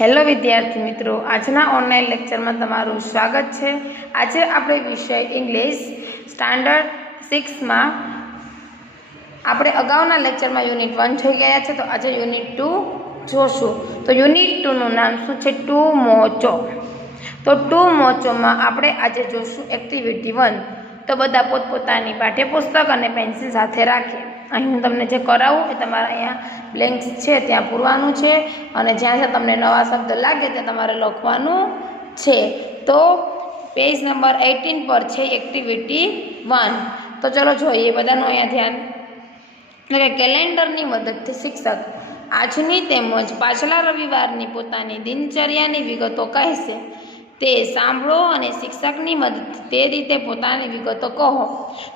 Hello વિદ્યાર્થી મિત્રો, આજના ઓનલાઈન લેક્ચરમાં તમારું સ્વાગત છે। આજે આપણે વિષય ઇંગ્લિશ સ્ટાન્ડર્ડ 6માં આપણે અગાઉના લેક્ચરમાં યુનિટ 1 જોઈ ગયા છે, તો આજે યુનિટ 2 જોશું। તો યુનિટ 2નું નામ શું છે? ટુ મોચો। તો ટુ મોચોમાં આપણે આજે જોશું એક્ટિવિટી 1। તો બધા પોતપોતાની પાઠ્યપુસ્તક અને પેન્સિલ સાથે રાખે। અહીં હું તમને જે કરાવું એ તમારે અહીંયા બ્લેન્ક્સ છે ત્યાં પૂરવાનું છે, અને જ્યાં જ્યાં તમને નવા શબ્દ લાગે ત્યાં તમારે લખવાનું છે। તો પેજ નંબર 18 પર છે એક્ટિવિટી 1। તો ચલો જોઈએ બધાનું અહીંયા ધ્યાન। એટલે કે કેલેન્ડરની મદદથી શિક્ષક આજની તેમજ પાછલા રવિવારની પોતાની દિનચર્યાની વિગતો કહેશે। તે સાંભળો અને શિક્ષકની મદદથી તે રીતે પોતાની વિગતો કહો।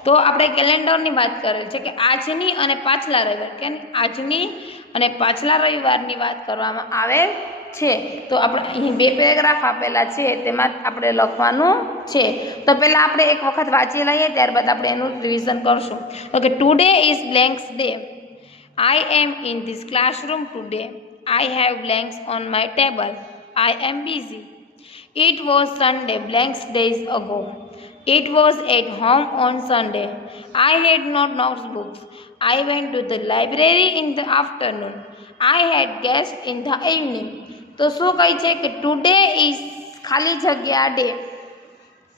તો આપણે કેલેન્ડરની વાત કરેલ છે કે આજની અને પાછલા રવિવાર, કે આજની અને પાછલા રવિવારની વાત કરવામાં આવે છે। તો આપણે અહીં 2 પેરેગ્રાફ આપેલા છે, તેમાં આપણે લખવાનું છે। તો પહેલાં આપણે એક વખત વાંચી લઈએ, ત્યારબાદ આપણે એનું રિવિઝન કરશું। તો કે today is blanks day. I am in this classroom today. I have blanks on my table. I am busy. It was Sunday blanks days ago. It was at home on Sunday. I had no notebooks. I went to the library in the afternoon. I had guests in the evening. તો શું કહે છે કે today is ખાલી જગ્યા day.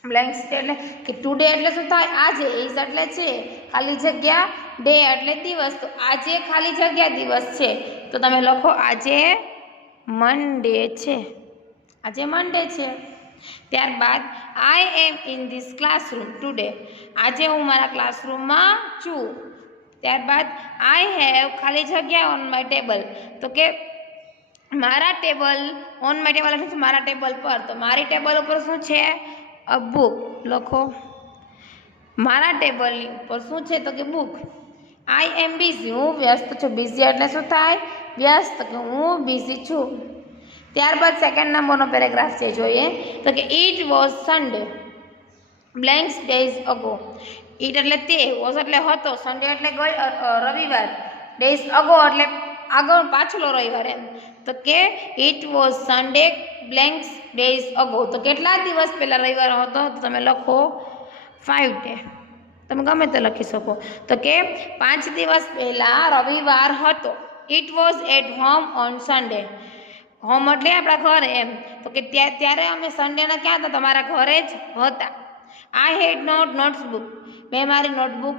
Blanks એટલે કે today એટલે શું થાય? આજે। ઇઝ એટલે છે ખાલી જગ્યા, ડે એટલે દિવસ। તો આજે ખાલી જગ્યા દિવસ છે, તો તમે લખો આજે મંડે છે। આજે મંડે છે। ત્યારબાદ આઈ am in this classroom today. આજે હું મારા ક્લાસરૂમમાં છું। ત્યારબાદ આઈ હેવ ખાલી જગ્યા ઓન માય ટેબલ। તો કે મારા ટેબલ, ઓન માય ટેબલ એટલે મારા ટેબલ પર। તો મારી ટેબલ ઉપર શું છે? અ બુક। લખો મારા ટેબલની ઉપર શું છે? તો કે બુક। આઈ એમ બિઝી, હું વ્યસ્ત છું। બિઝી એટલે શું થાય? વ્યસ્ત, કે હું બિઝી છું। ત્યારબાદ સેકન્ડ નંબરનો પેરેગ્રાફ છે, જોઈએ તો કે it was Sunday blanks days ago. It એટલે તે, વોઝ એટલે હતો, સન્ડે એટલે રવિવાર, ડેઝ અગો એટલે આગળ પાછલો રવિવાર એમ। તો કે it was Sunday blanks days ago. તો કેટલા દિવસ પહેલાં રવિવાર હતો? તો તમે લખો 5 ડે। તમે ગમે તે લખી શકો। તો કે 5 દિવસ પહેલાં રવિવાર હતો। It was at home on Sunday. Home એટલે આપણા ઘરે એમ। તો કે ત્યારે અમે સન્ડેના ક્યાં હતા? તમારા ઘરે જ હતા। આઈ હેડ નોટબુક। મેં મારી નોટબુક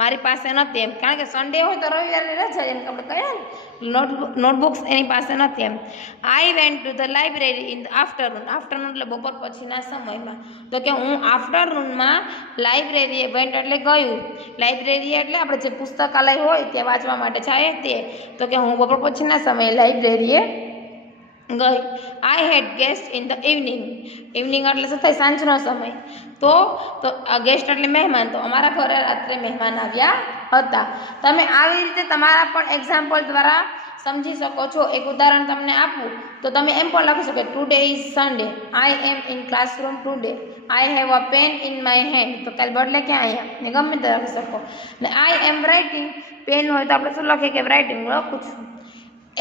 મારી પાસે નથી એમ, કારણ કે સન્ડે હોય તો રવિવારની રજા એમ આપણે કહીએ ને, નોટબુક્સ એની પાસે નથી એમ। I went to the library in the afternoon. Afternoon એટલે બપોર પછીના સમયમાં। તો કે હું આફ્ટરનૂનમાં લાઇબ્રેરીએ વેન્ટ એટલે ગયું। લાઇબ્રેરી એટલે આપણે જે પુસ્તકાલય હોય તે વાંચવા માટે જાય તે। તો કે હું બપોર પછીના સમયે લાઇબ્રેરીએ ગઈ। I had guest in the evening. Evening એટલે શું થાય? સાંજનો સમય। તો ગેસ્ટ એટલે મહેમાન। તો અમારા ઘરે રાત્રે મહેમાન આવ્યા હતા। તમે આવી રીતે તમારા પણ એક્ઝામ્પલ દ્વારા સમજી શકો છો। એક ઉદાહરણ તમને આપું તો તમે એમ પણ લખી શકો today is Sunday. I am in classroom today. I have a pen in my hand. તો કાલ બદલે ક્યાં અહીંયા ને ગમે તે લખી શકો। ને આઈ એમ રાઇટિંગ, પેન હોય તો આપણે શું લખીએ કે રાઇટિંગ લખું છું।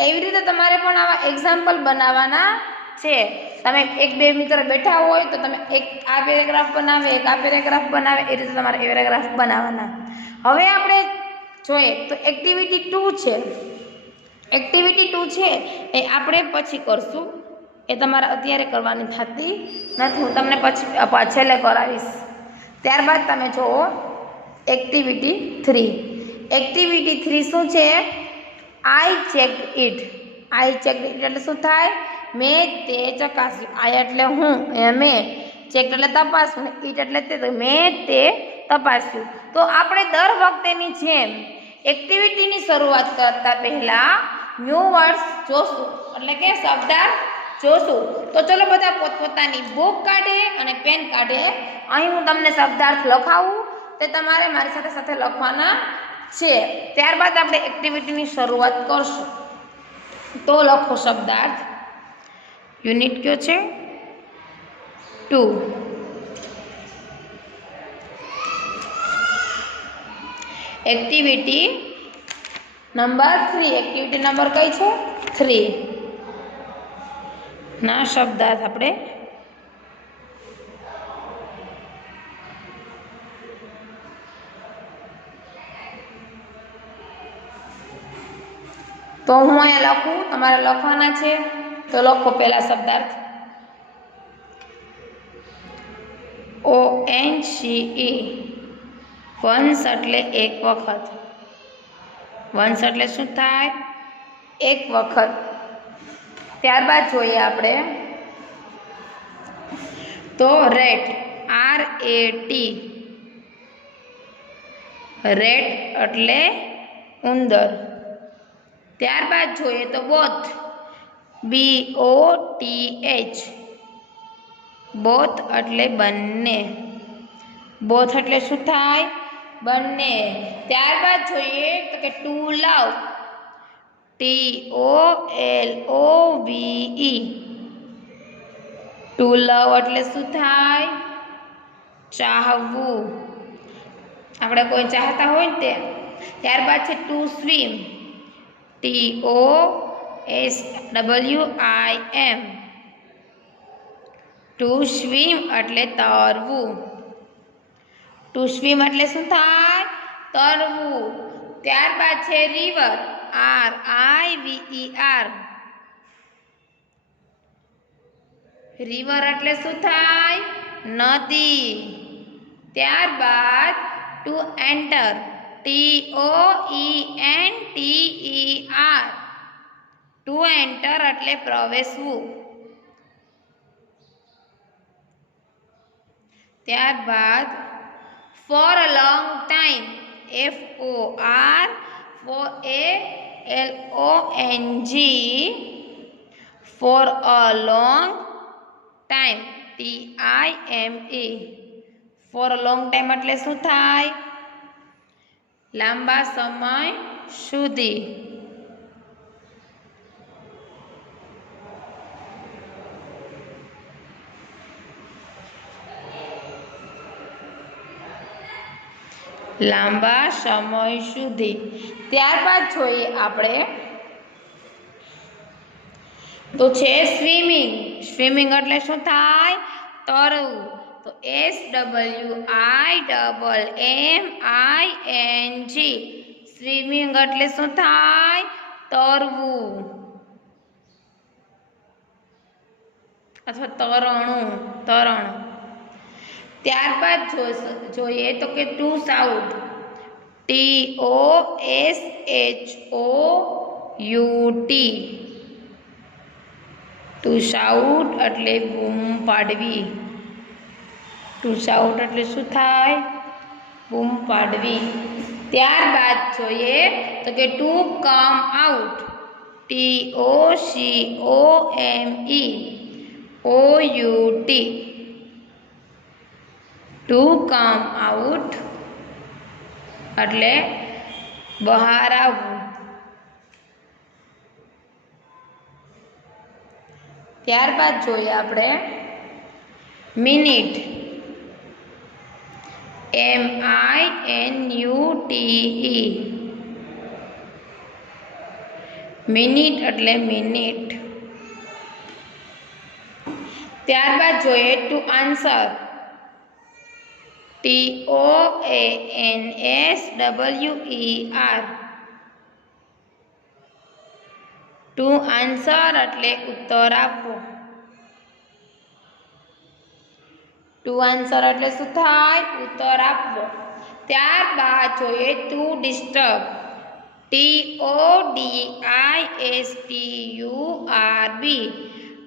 એવી રીતે તમારે પણ આવા એક્ઝામ્પલ બનાવવાના છે। તમે 1-2 મિત્ર બેઠા હોય તો તમે એક આ પેરેગ્રાફ બનાવે, એક આ પેરેગ્રાફ બનાવે, એ રીતે તમારે પેરેગ્રાફ બનાવવાના। હવે આપણે જોઈએ તો એક્ટિવિટી 2 છે। એક્ટિવિટી 2 છે એ આપણે પછી કરશું, એ તમારે અત્યારે કરવાની થતી નથી, હું તમને પછી છેલ્લે કરાવીશ। ત્યારબાદ તમે જુઓ એક્ટિવિટી 3। એક્ટિવિટી 3 શું છે? I checked it. I checked it એટલે શું થાય? મેં તે ચકાસ્યું। આઈ એટલે હું, મેં, ચેક એટલે તપાસવું, ઇટ એટલે તે, મેં તે તપાસ્યું। તો આપણે દર વખતેની જેમ એક્ટિવિટીની શરૂઆત કરતા પહેલા ન્યૂ વર્ડ્સ જોશું, એટલે કે શબ્દાર્થ જોશું। તો ચલો બધા પોતપોતાની બુક કાઢે અને પેન કાઢે। અહીં હું તમને શબ્દાર્થ લખાવું, તે તમારે મારી સાથે સાથે લખવાના છે। ત્યારબાદ આપણે એક્ટિવિટીની શરૂઆત કરશું। તો લખો શબ્દાર્થ। યુનિટ કયો છે? 2। Activity number 3। એક્ટિવિટી નંબર કઈ છે? 3। ના શબ્દાર્થ આપણે તો હું અહીંયા લખું, તમારે લખવાના છે તો લખો પહેલા શબ્દાર્થ. ONCE વંશ એટલે એક વખત. વંશ એટલે શું થાય? એક વખત. ત્યારબાદ જોઈએ આપણે તો રેટ, RAT. રેટ એટલે ઉંદર. ત્યારબાદ જોઈએ તો બોથ, BOTH. બોથ એટલે બંને. બોથ એટલે શું થાય? બંને. ત્યારબાદ જોઈએ તો કે ટુ લવ, TOLOVE. ટુ લવ એટલે શું થાય? ચાહવું. આપણે કોઈ ચાહતા હોય ને તે. ત્યારબાદ છે two swim, TOSWIM. Two swim એટલે તરવું. ટુ સ્વિમ એટલે શું થાય? તરવું. ત્યારબાદ છે રિવર, RIVER. રિવર એટલે શું થાય? નદી. ત્યારબાદ two enter, TOENTER. Two enter એટલે પ્રવેશવું. ત્યારબાદ four a long time, FORALONG. Four a long time, TIME. Four a long time એટલે શું થાય? લાંબા સમય સુધી. લાંબા સમય સુધી. ત્યારબાદ જોઈએ આપણે તો છે સ્વિમિંગ. સ્વિમિંગ એટલે શું થાય? તરવું. તો SWIMMING. સ્વિમિંગ એટલે શું થાય? તરવું અથવા તરણું, તરણ. ત્યારબાદ જોઈએ તો કે to shout, TOSHOUT. To shout એટલે બૂમ પાડવી. ટુ શાઉટ એટલે શું થાય? બૂમ પાડવી. ત્યારબાદ જોઈએ તો કે to come out, TOCOMEOUT. To come out એટલે બહાર આવવું. ત્યારબાદ જોઈએ આપણે મિનિટ, MINUTE. મિનિટ એટલે મિનિટ. ત્યારબાદ જોઈએ to answer, TOANSWER. To answer એટલે ઉત્તર આપવો. ટુ આન્સર એટલે શું થાય? ઉત્તર આપવો. ત્યારબાદ જોઈએ to disturb, TODISTURB.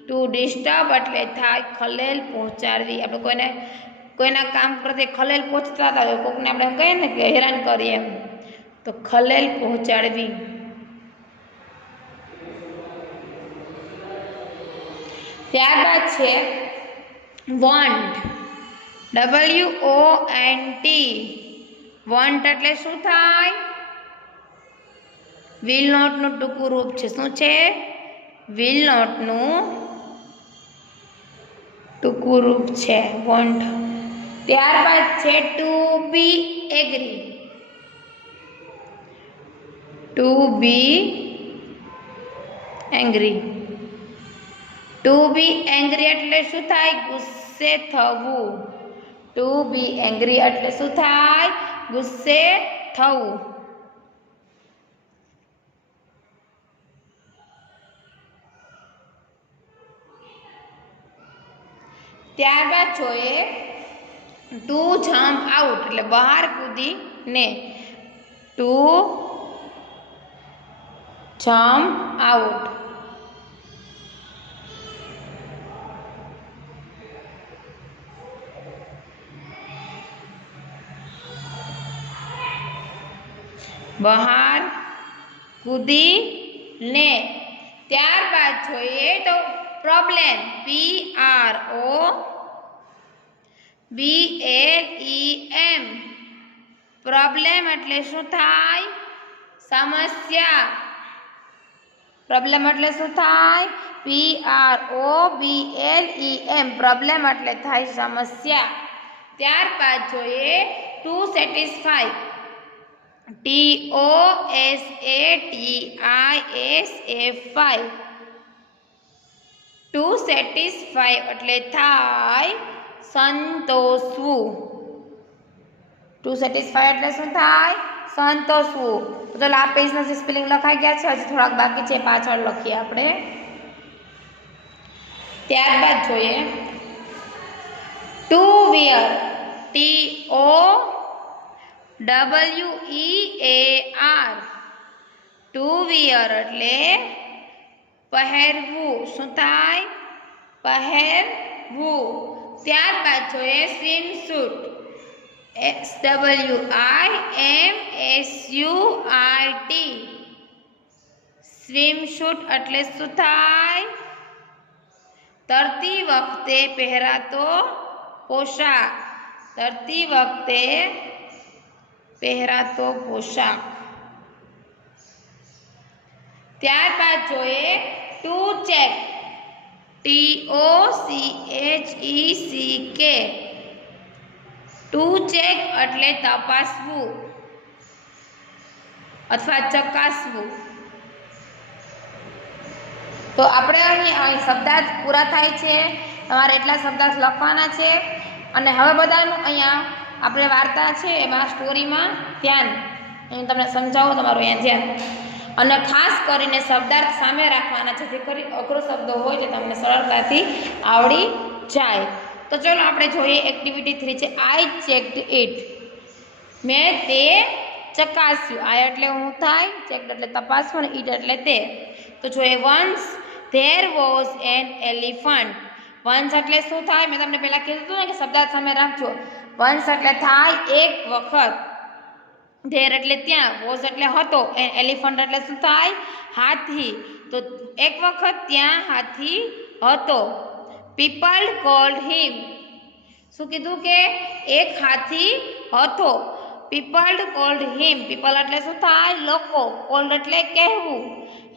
To disturb એટલે થાય ખલેલ પહોંચાડવી. આપણે કોઈના કામ પ્રત્યે ખલેલ પહોંચતા હોય, કોઈકને આપણે એમ કહીએ ને કે હેરાન કરીએ એમ, તો ખલેલ પહોંચાડવી. ત્યારબાદ છે વોન્ટ, WONT. વોન્ટ એટલે શું થાય? વિલ નોટનું ટૂંકું રૂપ છે. શું છે? વિલ નોટનું ટૂંકું રૂપ છે વોન્ટ. ત્યારબાદ છે to be agree, to be angry. To be angry એટલે શું થાય? ગુસ્સે થવું. ટુ બી એંગ્રી એટલે શું થાય? ગુસ્સે થવું. ત્યારબાદ જોઈએ ટુ જમ્પ આઉટ એટલે બહાર કૂદીને. Two jump out. બહાર કૂદીને. ત્યારબાદ જોઈએ તો પ્રોબ્લેમ. PROBLEM. પ્રોબ્લેમ એટલે શું થાય? સમસ્યા. પ્રોબ્લેમ એટલે શું થાય? PROBLEM. પ્રોબ્લેમ એટલે થાય સમસ્યા. ત્યારબાદ જોઈએ to satisfy. TOSATISFY. To satisfy એટલે થાય સંતોષવું. ટુ સેટિસ્ફાય એટલે શું થાય? સંતોષવું. તો આ પેજના જે સ્પેલિંગ લખાઈ ગયા છે હજી થોડાક બાકી છે, પાછળ લખીએ આપણે. ત્યારબાદ જોઈએ to wear. TOWEAR. To wear એટલે પહેરવું. શું થાય? પહેરવું. ત્યારબાદ જોઈએ સ્વિમસૂટ. SWIMSUIT. સ્વિમસૂટ એટલે શું થાય? તરતી વખતે પહેરાતો પોશાક. તરતી વખતે પહેરાતો પોશાક. ત્યારબાદ જોઈએ to check. TOCHECK. To check એટલે તપાસવું અથવા ચકાસવું. તો આપણે અહીં શબ્દાર્થ પૂરા થાય છે. તમારે એટલા શબ્દાર્થ લખવાના છે. અને હવે બધાનું અહીંયા આપણે વાર્તા છે એમાં સ્ટોરીમાં ધ્યાન. હું તમને સમજાવું, તમારું અહીંયા ધ્યાન. અને ખાસ કરીને શબ્દાર્થ સામે રાખવાના છે, જેથી કરી અઘરો શબ્દો હોય તે તમને સરળતાથી આવડી જાય. તો ચલો આપણે જોઈએ એક્ટિવિટી 3 છે. I checked it. મેં તે ચકાસ્યું. આઈ એટલે શું થાય? ચેક્ડ એટલે તપાસવું, અને ઇટ એટલે તે. તો જોઈએ once there was an elephant. Once એટલે શું થાય? મેં તમને પહેલા કીધું હતું ને કે શબ્દાર્થ સામે રાખજો. વન્સ એટલે થાય એક વખત. ધેર એટલે ત્યાં. વોઝ એટલે હતો. એલિફન્ટ એટલે શું થાય? હાથી. તો એક વખત ત્યાં હાથી હતો. પીપલ કોલ્ડ હિમ. શું કીધું? કે એક હાથી હતો. પીપલ કોલ્ડ હિમ. પીપલ એટલે શું થાય? લોકો. કોલ્ડ એટલે કહેવું.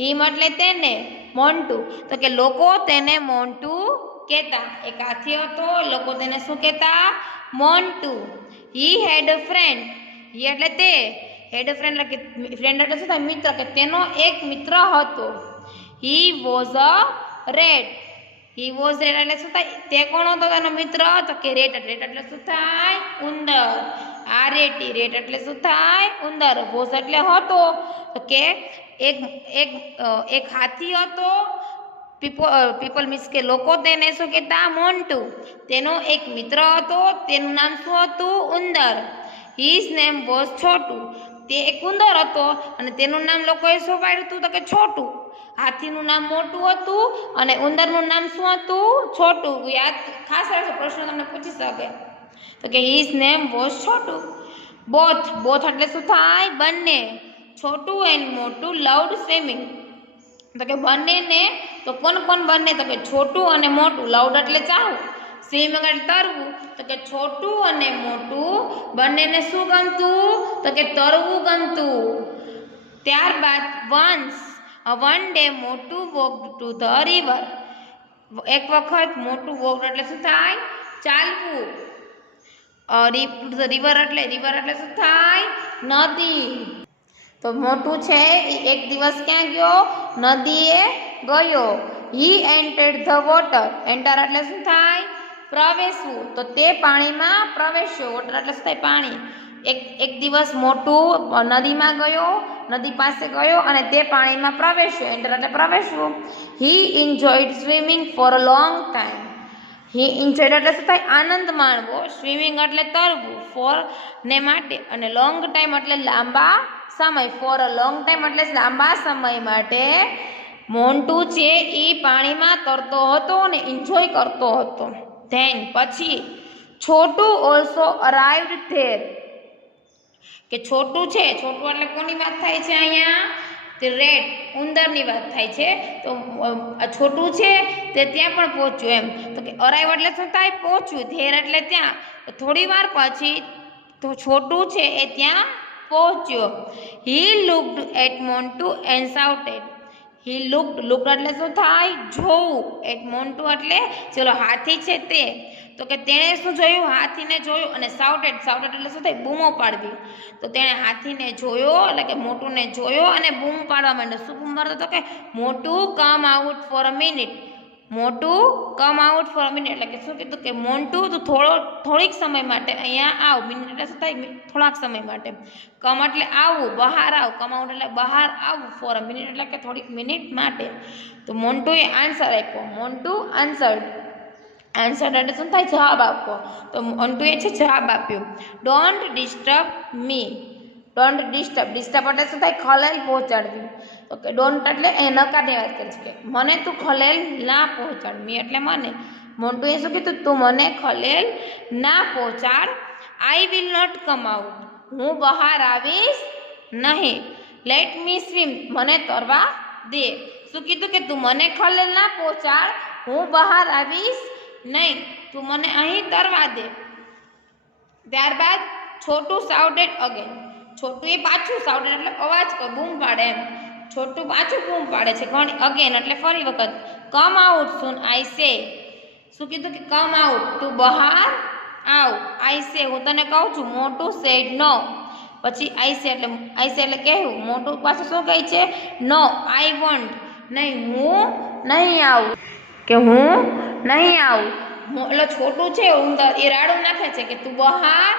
હિમ એટલે તેને. મોન્ટુ. તો કે લોકો તેને મોન્ટુ કહેતા. એક હાથી હતો, લોકો તેને શું કહેતા? મોન્ટુ. હી હેડ અ ફ્રેન્ડ. હી એટલે તે. હેડ અ ફ્રેન્ડ એટલે ફ્રેન્ડ એટલે શું થાય? મિત્ર. કે તેનો એક મિત્ર હતો. He was a rat. He was rate એટલે શું થાય? તે કોણ હતો? તેનો મિત્ર. તો કે રેટ. રેટ એટલે શું થાય? ઉંદર. RAT. રેટ એટલે શું થાય? ઉંદર. વોઝ એટલે હતો. તો કે એક હાથી હતો. પીપલ મીન્સ કે લોકો તેને શું કહેતા? મોન્ટુ. તેનો એક મિત્ર હતો. તેનું નામ શું હતું? ઉંદર. His name was Chhotu. તે એક ઉંદર હતો અને તેનું નામ લોકોએ શું પાડ્યું હતું? તો કે છોટું. હાથીનું નામ મોટું હતું અને ઉંદરનું નામ શું હતું? છોટું. યાદ ખાસ રાખજો, પ્રશ્ન તમને પૂછી શકે. તો કે his name was Chhotu. Both. Both એટલે શું થાય? બંને. છોટું એન્ડ મોટું લવડ સ્વિમિંગ. તો કે બંનેને. તો કોણ કોણ બંને? તો કે છોટું અને મોટું. લવડ એટલે ચાહવું. સ્વિમિંગ એટલે તરવું. તો કે છોટું અને મોટું બંનેને શું ગમતું? તો કે તરવું ગમતું. ત્યારબાદ વન ડે મોટું વોક ટુ ધ રિવર. એક વખત મોટું વોક એટલે શું થાય? ચાલવું. રિવર એટલે શું થાય? નદી. તો મોટું છે એ એક દિવસ ક્યાં ગયો? નદીએ ગયો. હી એન્ટર્ડ ધ વોટર. એન્ટર એટલે શું થાય? પ્રવેશવું. તો તે પાણીમાં પ્રવેશ્યો. વોટર એટલે શું થાય? પાણી. એક દિવસ મોટું નદીમાં ગયો, નદી પાસે ગયો અને તે પાણીમાં પ્રવેશ્યો. એન્ટર એટલે પ્રવેશવું. He enjoyed swimming for a long time. He enjoyed એટલે શું થાય? આનંદ માણવો. સ્વિમિંગ એટલે તરવું. ફોર ને માટે અને લોંગ ટાઈમ એટલે લાંબા સમય. ફોર અ લોંગ ટાઈમ એટલે લાંબા સમય માટે મોન્ટુ છે એ પાણીમાં તરતો હતો અને એન્જોય કરતો હતો. ધેન પછી છોટુ ઓલ્સો અરાઇવ્ડ ધેર. કે છોટું છે, છોટું એટલે કોની વાત થાય છે અહીંયા? તે રેટ ઉંદરની વાત થાય છે. તો છોટું છે તે ત્યાં પણ પહોંચ્યું એમ. તો કે અરાઈવ એટલે શું થાય? પહોંચ્યું. ધેર એટલે ત્યાં. થોડી વાર પછી તો છોટું છે એ ત્યાં પહોંચ્યો. હી લુક્ડ એટ મોન્ટુ એન્ડ શાઉટેડ. હી લુક્ડ એટલે શું થાય? જોવું. એટ મોન્ટુ એટલે ચલો હાથી છે તે. તો કે તેણે શું જોયું? હાથીને જોયું. અને શાઉટેડ એટલે શું થાય? બૂમો પાડવી. તો તેણે હાથીને જોયો એટલે કે મોટુને જોયો અને બૂમ પાડવા માંડ્યો. શું બૂમ પાડતો? તો કે Motu come out for a minute. Motu come out for a minute એટલે કે શું કીધું? કે મોન્ટુ તું થોડીક સમય માટે અહીંયા આવ. મિનિટ એટલે શું થાય? થોડાક સમય માટે. કમ એટલે આવવું, બહાર આવ. કમ આઉટ એટલે બહાર આવવું. ફોર અ મિનિટ એટલે કે થોડીક મિનિટ માટે. તો મોન્ટુએ આન્સર આપ્યો. મોન્ટુ આન્સર એટલે શું થાય? જવાબ આપવો. તો મોન્ટુએ છે જવાબ આપ્યો. Don't disturb me. Don't disturb એટલે શું થાય? ખલેલ પહોંચાડવી. ઓકે, ડોન્ટ એટલે એ નકારની વાત કરી છે. મને તું ખલેલ ના પહોંચાડ. મી એટલે મને. મોન્ટુએ શું કીધું? તું મને ખલેલ ના પહોંચાડ. I will not come out. હું બહાર આવીશ નહીં. Let me swim. મને તરવા દે. શું કીધું? કે તું મને ખલેલ ના પહોંચાડ. હું બહાર આવીશ નહીં. તું મને અહીં તરવા દે. ત્યારબાદ છોટું શાઉટેડ અગેન. છોટુએ પાછું શાઉટેડ એટલે અવાજ બૂમ પાડે એમ. છોટું પાછું બૂમ પાડે છે. અગેન એટલે ફરી વખત. કમ આઉટ સૂન આઈ સે. શું કીધું? કે કમ આઉટ તું બહાર આવ. આઈ સે હું તને કહું છું. મોટું સેડ નો. પછી આઈ સે એટલે કહેવું. મોટું પાછું શું કહે છે? નો આઈ વોન્ટ. નહીં, હું નહીં આવું. કે હું નહીં આવું. એટલે છોટું છે ઉંદર એ રાડું નાખે છે કે તું બહાર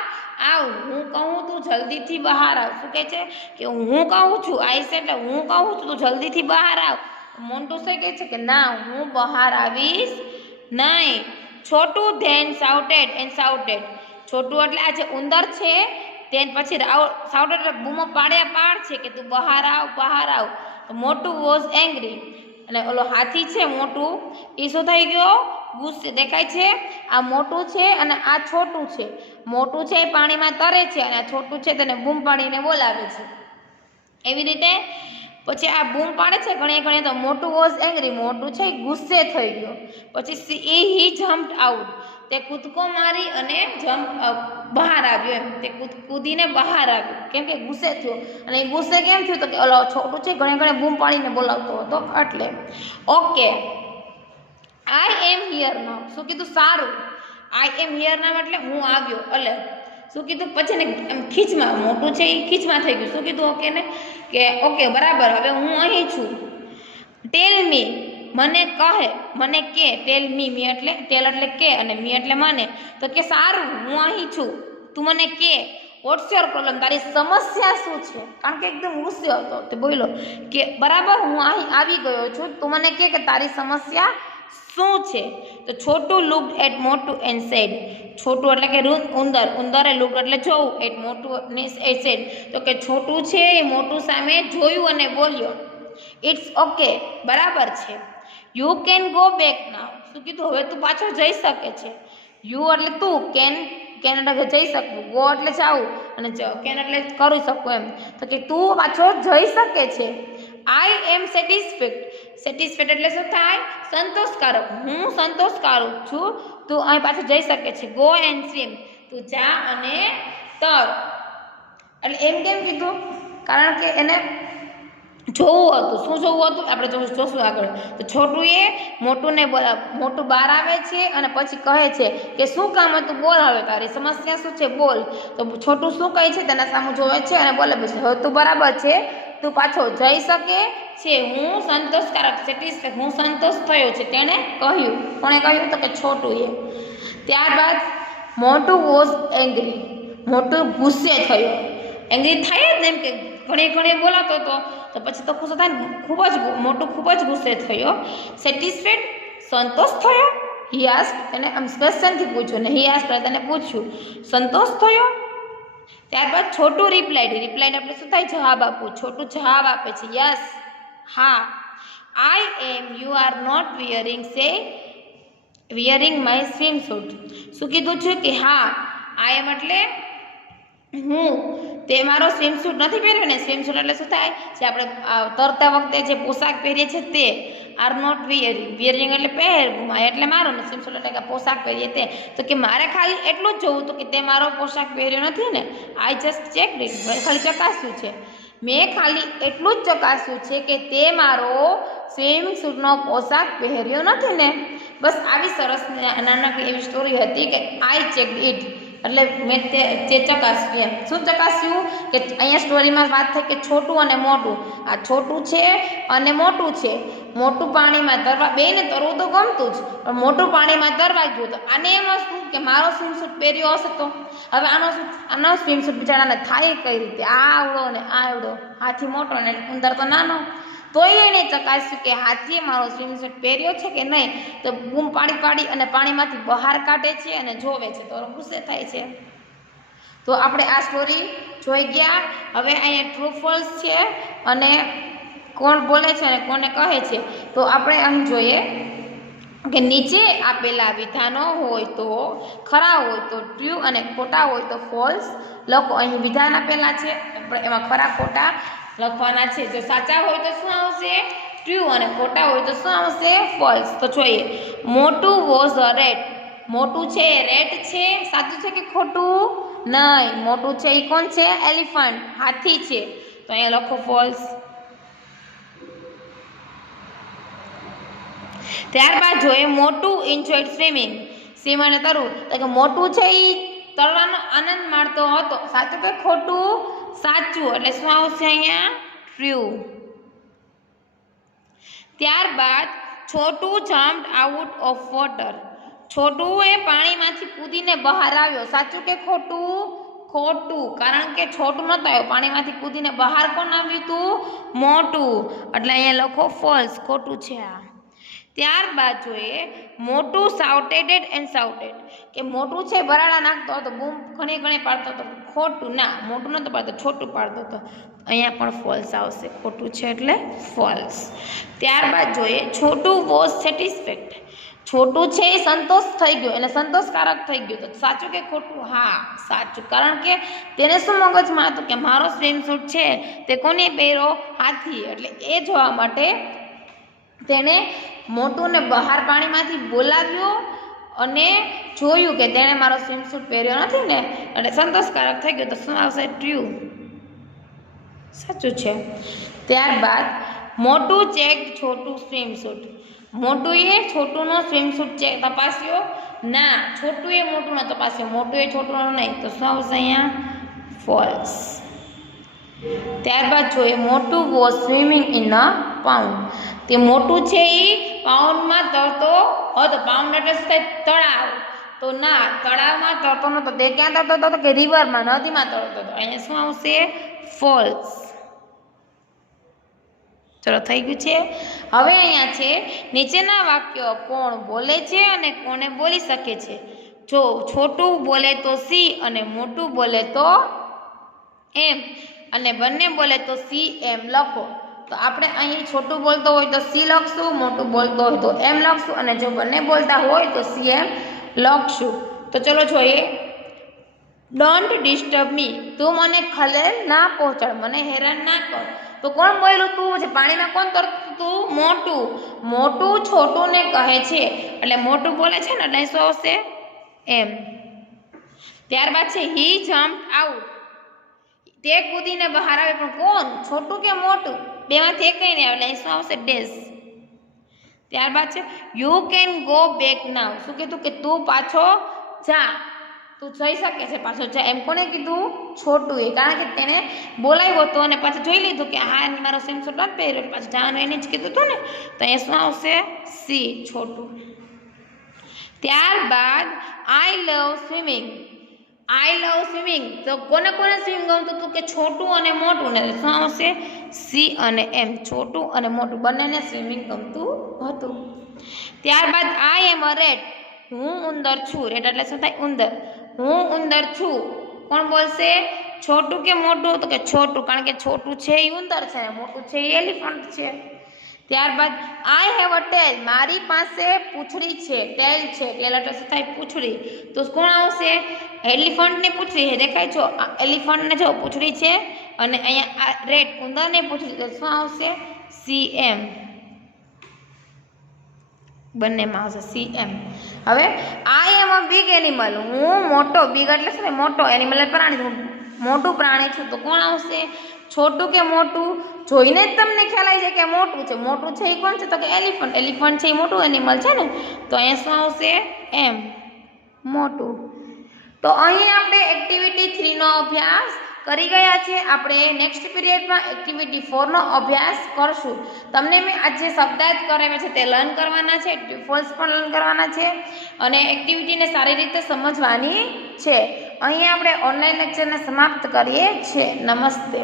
આવ. હું કહું તું જલ્દીથી બહાર આવ. શું કહે છે? કે હું કહું છું. આઈસ એટલે હું કહું છું તું જલ્દીથી બહાર આવ. મોન્ટુ શું કહે છે? કે ના, હું બહાર આવીશ નહીં. છોટું ધેન શાઉટેડ એન્ડ શાઉટેડ. છોટું એટલે આ જે ઉંદર છે તેન પછી શાઉટેડ એટલે બૂમો પાડ છે કે તું બહાર આવ, બહાર આવ. તો મોટું વોઝ એંગ્રી. અને ઓલો હાથી છે મોટું એ શું થઈ ગયો? ગુસ્સે. દેખાય છે આ મોટું છે અને આ છોટું છે. મોટું છે એ પાણીમાં તરે છે અને આ છોટું છે તેને બૂમ પાડીને બોલાવે છે. એવી રીતે પછી આ બૂમ પાડે છે ઘણી તો મોટું વોઝ એંગ્રી. મોટું છે એ ગુસ્સે થઈ ગયો. પછી હી જમ્પ્ડ આઉટ. તે કૂદકો મારી અને બહાર આવ્યો એમ. તે કૂદીને બહાર આવ્યો. કેમ કે ગુસ્સે થયો. અને એ ગુસ્સે કેમ થયું? તો કે ઓલો છોટું છે ઘણે બૂમ પાડીને બોલાવતો હતો એટલે. ઓકે, આઈ એમ હિયર નાઉ. શું કીધું? સારું. આઈ એમ હિયર નાઉ એટલે હું આવ્યો. એટલે શું કીધું? પછી ને એમ ખીચમાં. મોટું છે એ ખીચમાં થઈ ગયું. શું કીધું? ઓકે ને કે ઓકે બરાબર, હવે હું અહીં છું. ટેલ મી. મને કહે, મને કે. ટેલ મી એટલે ટેલ એટલે કે અને મી એટલે મને. તો કે સારું, હું અહીં છું, તું મને કે. What's your problem. તારી સમસ્યા શું છે? કારણ કે એકદમ ગુસ્સે હતો. તે બોલ્યો કે બરાબર હું અહીં આવી ગયો છું, તું મને કે તારી સમસ્યા શું છે? તો છોટું લુક્ડ એટ મોટું એન્ડ સેડ. છોટું એટલે કે ઉંદર. ઉંદરે લુક્ડ એટલે જોવું. એટ મોટું ને સેડ. તો કે છોટું છે એ મોટું સામે જોયું અને બોલ્યો ઇટ્સ ઓકે. બરાબર છે. You can go back now. શું કીધું? હવે તું પાછો જઈ શકે છે. યુ એટલે તું. કેન એટલે જઈ શકવું. ગો એટલે જાવું અને કેન એટલે કરી શકવું એમ. તો કે તું પાછો જઈ શકે છે. આઈ એમ સેટિસ્ફેક્ટ. સેટિસ્ફેક્ટ એટલે શું થાય? સંતોષકારક. હું સંતોષકારક છું, તું અહીં પાછું જઈ શકે છે. Go and swim. તું જા અને તર. એટલે એમ કેમ કીધું? કારણ કે એને જોવું હતું. શું જોવું હતું? આપણે જોશું આગળ. તો છોટુએ મોટું બહાર આવે છે અને પછી કહે છે કે શું કામ હતું? બોલ, હવે તારી સમસ્યા શું છે? બોલ. તો છોટું શું કહે છે? તેના સામે જોવે છે અને બોલે છે હવે તું બરાબર છે, તું પાછો જઈ શકે છે. હું સંતોષકારક સેટિસ્ફેક્ટ હું સંતોષ થયો છે તેણે કહ્યું. કોણે કહ્યું? તો કે છોટુએ. ત્યારબાદ મોટું વોઝ એંગ્રી. મોટું ગુસ્સે થયો. એંગ્રી થાય જ ને એમ કે ઘણી બોલાતો હતો તો પછી તો ગુસ્સો થાય ને. મોટું ખૂબ જ ગુસ્સે થયો. સેટિસ્ફેક્ટ સંતોષ થયો. હી આસ્ક તેને આમ ક્વેશ્ચનથી પૂછ્યું ને હી આસ્ક તેને પૂછ્યું સંતોષ થયો. ત્યારબાદ છોટું રિપ્લાઇડ એટલે શું થાય? જવાબ આપવું. છોટું જવાબ આપે છે યસ, હા. I am you are not wearing my swimsuit. શું કીધું છે કે હા આઈ એમ એટલે હું તે મારો સ્વિમસૂટ નથી પહેર્યો ને. સ્વિમસૂટ એટલે શું થાય? જે આપણે તરતા વખતે જે પોશાક પહેરીએ છીએ તે. આર નોટ વિયરિંગ એટલે પહેરવું, એટલે મારો ને સ્વિમસૂટ એટલે કે પોશાક પહેરીએ તે. તો કે મારે ખાલી એટલું જ જોવું હતું કે તે મારો પોશાક પહેર્યો નથી ને. I just checked it. ખાલી ચકાસ્યું છે. મેં ખાલી એટલું જ ચકાસ્યું છે કે તે મારો સ્વિમસૂટનો પોશાક પહેર્યો નથી ને. બસ આવી સરસ નાનકડી એવી સ્ટોરી હતી કે આઈ ચેકડ ઇટ એટલે મેં તે ચકાસ્યું એમ. શું ચકાસ્યું? કે અહીંયા સ્ટોરીમાં વાત થઈ કે છોટું અને મોટું. આ છોટું છે અને મોટું છે. મોટું પાણીમાં તરવા, બેને તરવું તો ગમતું જ, પણ મોટું પાણીમાં તરવા ગયું તો આને એમ હતું કે મારો સ્વિમસૂટ પહેર્યો હશે તો હવે આનો સ્વિમસૂટ બિચારાને થાય કઈ રીતે? આવડો ને આવડો, હાથી મોટો ને ઉંદર તો નાનો. તોય એણે ચકાસ્યું કે હાથીએ મારો સ્વિમસૂટ પહેર્યો છે કે નહીં. તો બૂમ પાડી અને પાણીમાંથી બહાર કાઢે છે અને જોવે છે તો ગુસ્સે થાય છે. તો આપણે આ સ્ટોરી જોઈ ગયા. હવે અહીંયા ટ્રુ ફોલ્સ છે અને કોણ બોલે છે અને કોને કહે છે. તો આપણે અહીં જોઈએ કે નીચે આપેલા વિધાનો હોય તો ખરા હોય તો ટ્રુ અને ખોટા હોય તો ફોલ્સ લખો. અહીં વિધાન આપેલા છે, આપણે એમાં ખરા ખોટા લખવાના છે. જો સાચા હોય તો શું આવશે? ટ્રુ અને ખોટા હોય તો શું આવશે? ફોલ્સ. તો જોઈએ મોટું વોઝ અ રેટ. મોટું છે એ રેટ છે. સાચું છે કે ખોટું? નહીં. મોટું છે એ કોણ છે? એલિફન્ટ, હાથી છે. તો અહીંયા લખો ફોલ્સ. ત્યારબાદ જોઈએ મોટું એન્જોયડ સ્વિમિંગ. સ્વિમ અને તરવું. તો કે મોટું છે એ તરવાનો આનંદ માણતો હતો. સાચું કે ખોટું? સાચું. એટલે શું આવશે અહીંયા? ટ્રુ. ત્યારબાદ છોટું જમ્પ્ડ આઉટ ઓફ વોટર. છોટું એ પાણીમાંથી કૂદીને બહાર આવ્યો. સાચું કે ખોટું? ખોટું. કારણ કે છોટું નહોતું આવ્યું, પાણીમાંથી કૂદીને બહાર કોણ આવ્યું હતું? મોટું. એટલે અહીંયા લખો ફોલ્સ, ખોટું છે આ. ત્યારબાદ જોઈએ મોટું શાઉટેડ કે મોટું છે બરાડા નાખતો હતો, બૂમ ઘણી પાડતો હતો. ખોટું. ના, મોટું નહોતું પાડતો, છોટું પાડતો હતો. અહીંયા પણ ફોલ્સ આવશે. ખોટું છે એટલે ફોલ્સ. ત્યારબાદ જોઈએ છોટું વોઝ સેટિસ્ફેક્ટ. છોટું છે એ સંતોષ થઈ ગયો, એને સંતોષકારક થઈ ગયું. તો સાચું કે ખોટું? હા, સાચું. કારણ કે તેને શું મગજમાં હતું કે મારો સ્વિમસૂટ છે તે કોને પહેર્યો? હાથી. એટલે એ જોવા માટે તેણે મોટું ને બહાર પાણીમાંથી બોલાવ્યો અને જોયું કે તેણે મારો સ્વિમસૂટ પહેર્યો નથી ને, એટલે સંતોષકારક થઈ ગયો. તો શું આવશે? ટ્રુ. સાચું છે. ત્યારબાદ મોટું ચેક છોટું સ્વિમસૂટ. મોટુએ છોટુંનો સ્વિમસૂટ તપાસ્યો? ના, છોટુએ મોટુંનો તપાસ્યો, મોટુએ છોટુંનો નહીં. તો શું આવશે અહીંયા? ફોલ્સ. ત્યારબાદ જોઈએ મોટું was swimming in a pound. તે મોટું છે એ પાઉન્ડમાં તરતો હતો. પાઉન્ડ એટલે શું થાય? તળાવ. તો ના, તળાવમાં તરતો નહોતો. તે ક્યાં તરતો હતો? કે રિવરમાં, નદીમાં તરતો હતો. અહીંયા શું આવશે? ફોલ્સ. ચલો, થઈ ગયું છે. હવે અહીંયા છે નીચેના વાક્યો કોણ બોલે છે અને કોને બોલી શકે છે. જો છોટું બોલે તો સી અને મોટું બોલે તો એમ અને બંને બોલે તો સી એમ લખો. તો આપણે અહીં છોટું બોલતો હોય તો સી લખશું, મોટું બોલતો હોય તો એમ લખશું, અને જો બંને બોલતા હોય તો સી એમ લખશું. તો ચલો જોઈએ. ડોન્ટ ડિસ્ટર્બ મી. તું મને ખલેલ ના પહોંચાડ, મને હેરાન ના કર. તો કોણ બોલ્યું? તું છે. પાણીમાં કોણ તરતું તું? મોટું. મોટું છોટુંને કહે છે એટલે મોટું બોલે છે ને, એટલે શું આવશે? એમ. ત્યારબાદ છે હી જમ્પ્ડ આઉટ. તે કૂદીને બહાર આવે. પણ કોણ? છોટું કે મોટું? બેમાંથી એક નહીં આવે, એટલે શું આવશે? ડેશ. ત્યારબાદ છે યુ કેન ગો બેક નાવ. શું કીધું? કે તું પાછો જા. તું જઈ શકે છે પાછો જા. એમ કોને કીધું? છોટુએ, કારણ કે તેને બોલાવ્યો હતો અને પાછું જોઈ લીધું કે હા મારો સેમ સૂટ નથી પહેર્યો, પાછું જવાનું એને જ કીધું હતું ને, તો અહીંયા શું આવશે? સી, છોટું. ત્યારબાદ આઈ લવ સ્વિમિંગ. આઈ લવ સ્વિમિંગ, તો કોને કોને સ્વિમિંગ ગમતું હતું? કે છોટું અને મોટું. ને શું આવશે? સી અને એમ, છોટું અને મોટું બંનેને સ્વિમિંગ ગમતું હતું. ત્યારબાદ આઈ એમ અ રેટ. હું ઉંદર છું. રેટ એટલે શું થાય? ઉંદર. હું ઉંદર છું. કોણ બોલશે? છોટું કે મોટું? તો કે છોટું, કારણ કે છોટું છે એ ઉંદર છે ને મોટું છે એ એલિફન્ટ છે. ત્યારબાદ આઈ હેવ અ ટેલ. મારી પાસે પૂંછડી છે. ટેલ છે, ટેલ એટલે શું થાય? પૂંછડી. તો કોણ આવશે? એલિફન્ટની પૂંછડી છે, દેખાય છો? એલિફન્ટને જો પૂંછડી છે અને અહીંયા આ રેટ ઉંદરની પૂંછડી, તો શું આવશે? સી એમ, બંનેમાં આવશે સી એમ. હવે આઈ એમ અ બિગ એનિમલ. હું મોટો, બિગ એટલે શું? મોટો, એનિમલ એટલે પ્રાણી, હું મોટું પ્રાણી છું. તો કોણ આવશે? છોટું કે મોટું? જોઈને જ તમને ખ્યાલ આવી જાય કે મોટું છે. મોટું છે એ કોણ છે? તો કે એલિફન્ટ. એલિફન્ટ છે એ મોટું એનિમલ છે ને, તો અહીંયા શું આવશે? એમ, મોટું. તો અહીં આપણે એક્ટિવિટી 3 નો અભ્યાસ કરી ગયા છે. આપણે નેક્સ્ટ પીરિયડમાં એક્ટિવિટી 4 નો અભ્યાસ કરશું. તમને મેં આજે શબ્દાર્થ કરાવ્યા છે તે લર્ન કરવાના છે, ફોલ્સ પણ લર્ન કરવાના છે અને એક્ટિવિટીને સારી રીતે સમજવાની છે. અહીં આપણે ઓનલાઈન લેક્ચરને સમાપ્ત કરીએ છીએ. નમસ્તે.